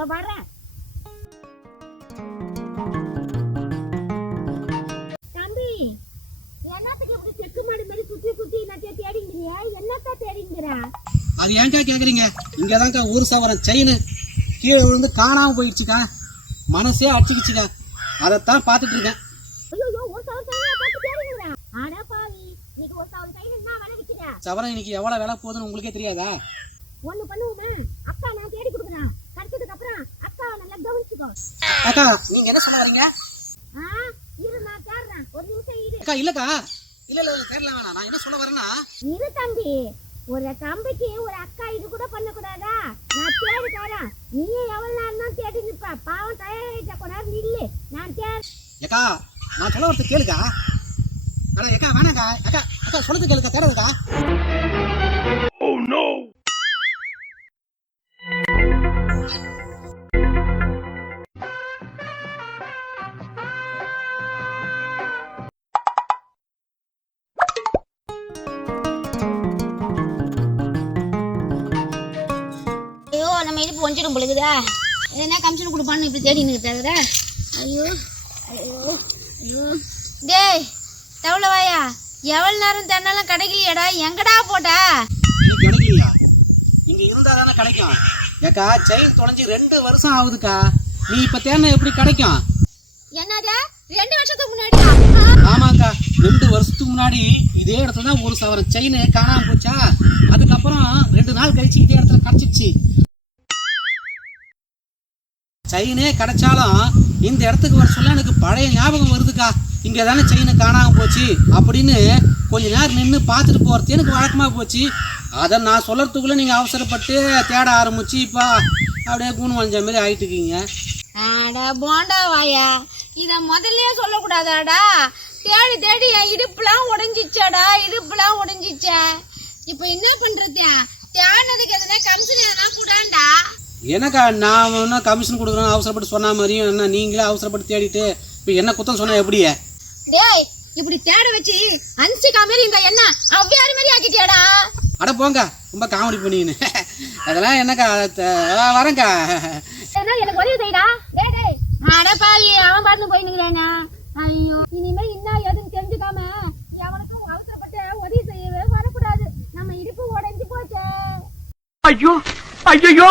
இதோ வர்றேன் தம்பி என்னத்துக்கு இப்படி செக்கு மாடு மாதிரி சுத்தி சுத்தி என்னத்தைய தேடிங்கிறியா என்னத்த தேடிங்கிற அது ஏன்க்கா கேக்குறீங்க? இங்கதான்க்கா ஒரு சவரன் செயின் கீழே விழுந்து காணாம போயிடுச்சுக்கா. மனசே அடிச்சுக்கிச்சுக்கா. அதைத்தான் பார்த்துட்டு இருக்கேன் சவரம் இன்னைக்கு சவரம் எவ்வளவு விலை போகுதுன்னு உங்களுக்கே தெரியாதா? ஒண்ணு பண்ணுவோமே? அக்கா நான் தேடி கொடுக்குறேன் கிடைச்சதுக்கு அப்புறம் அக்கா நல்லா கவனிச்சுக்கோ அக்கா. நீங்க என்ன சொல்ல வரீங்க ஆ இரு நான் தேடுறேன். ஒரு நிமிஷம் இரு. அக்கா இல்லக்கா. இல்ல இல்ல தேடலாம் வேணாம். நான் என்ன சொல்ல வரேன்னா இரு தம்பி. ஒரு தம்பிக்கு ஒரு அக்கா இது கூட பண்ணக்கூடாதா? நான் தேடி தரேன். நீ எவ்வளவு நேரம் தான் தேடி நிப்ப பாவம் தயாரிட்ட கொண்டாரு நில்லு. நான் தேடி. ஏக்கா நான் சொல்ல வரது கேளுக்கா. அட ஏக்கா வேணாக்கா. அக்கா அக்கா சொல்றது கேளுக்கா. தேடாதக்கா. பொஞ்சிடும் பொழுதுதா என்ன கமிஷன் கொடுப்பான்னு இப்படி தேடி நிற்கிறாரு ஐயோ. ஐயோ. ஐயோ. டேய் தவளவாயா எவ்வளோ நேரம் தென்னெல்லாம் கிடைக்கலையாடா. எங்கடா போட்டா? இங்க இருந்தா தானே கிடைக்கும். ஏக்கா செயின் தொலைஞ்சு ரெண்டு வருஷம் ஆகுதுக்கா. நீ இப்ப தேடினா எப்படி கிடைக்கும்? என்னடா ரெண்டு வருஷத்துக்கு முன்னாடியா? ஆமாக்கா ரெண்டு வருஷத்துக்கு முன்னாடி இதே இடத்துல தான் ஒரு சவரன் செயின் காணாம போச்சா? அதுக்கப்புறம் ரெண்டு நாள் கழிச்சு இதே இடத்துல கிடைச்சிச்சு செயினே கிடைச்சாலும் இந்த இடத்துக்கு வர சொல்ல எனக்கு பழைய ஞாபகம் வருதுக்கா. இங்கே தானே செயின் காணாமல் போச்சு அப்படின்னு கொஞ்ச நேரம் நின்று பார்த்துட்டு போகிறது எனக்கு வழக்கமாக போச்சு. அதை நான் சொல்கிறதுக்குள்ளே நீங்கள் அவசரப்பட்டு தேட ஆரம்பிச்சு இப்போ அப்படியே கூணு வளைஞ்ச மாதிரி ஆகிட்டு இருக்கீங்க. அடா போண்டா வாயா. இதை முதல்லயே சொல்லக்கூடாதாடா. தேடி தேடி என் இடுப்புலாம் உடஞ்சிச்சாடா இடுப்புலாம் உடைஞ்சிச்சே. இப்போ என்ன பண்ணுறது தேடினதுக்கு எதுனா கம்சன் எதுனா கூடாண்டா என்னக்கா நான் ஒன்றும் கமிஷன் கொடுக்குறேன் அவசரப்பட்டு சொன்ன மாதிரியும் என்ன நீங்களே அவசரப்பட்டு தேடிட்டு இப்போ என்ன குத்தம் சொன்னா எப்படியே? டேய் இப்படி தேட வச்சு அன்சிகா மாதிரி இந்த என்ன? அவ்வியாரி மாதிரி ஆக்கிட்டியாடா? அட போங்க ரொம்ப காமெடி பண்ணின்னு அதெல்லாம் என்னக்கா த- வரேன்க்கா. ஏன்னா எனக்கு உதவி செய்டா டேய் டேய். அட பாவி அவன் பார்த்து போய் நிக்கிறானே. ஐயோ இனிமே என்ன ஏதுன்னு தெரிஞ்சுக்காம எவனுக்கும் அவசரப்பட்டு உதவி செய்யவே வரக்கூடாது. நம்ம இடுப்பு உடைஞ்சு போச்சே. ஐயோ ஐயோ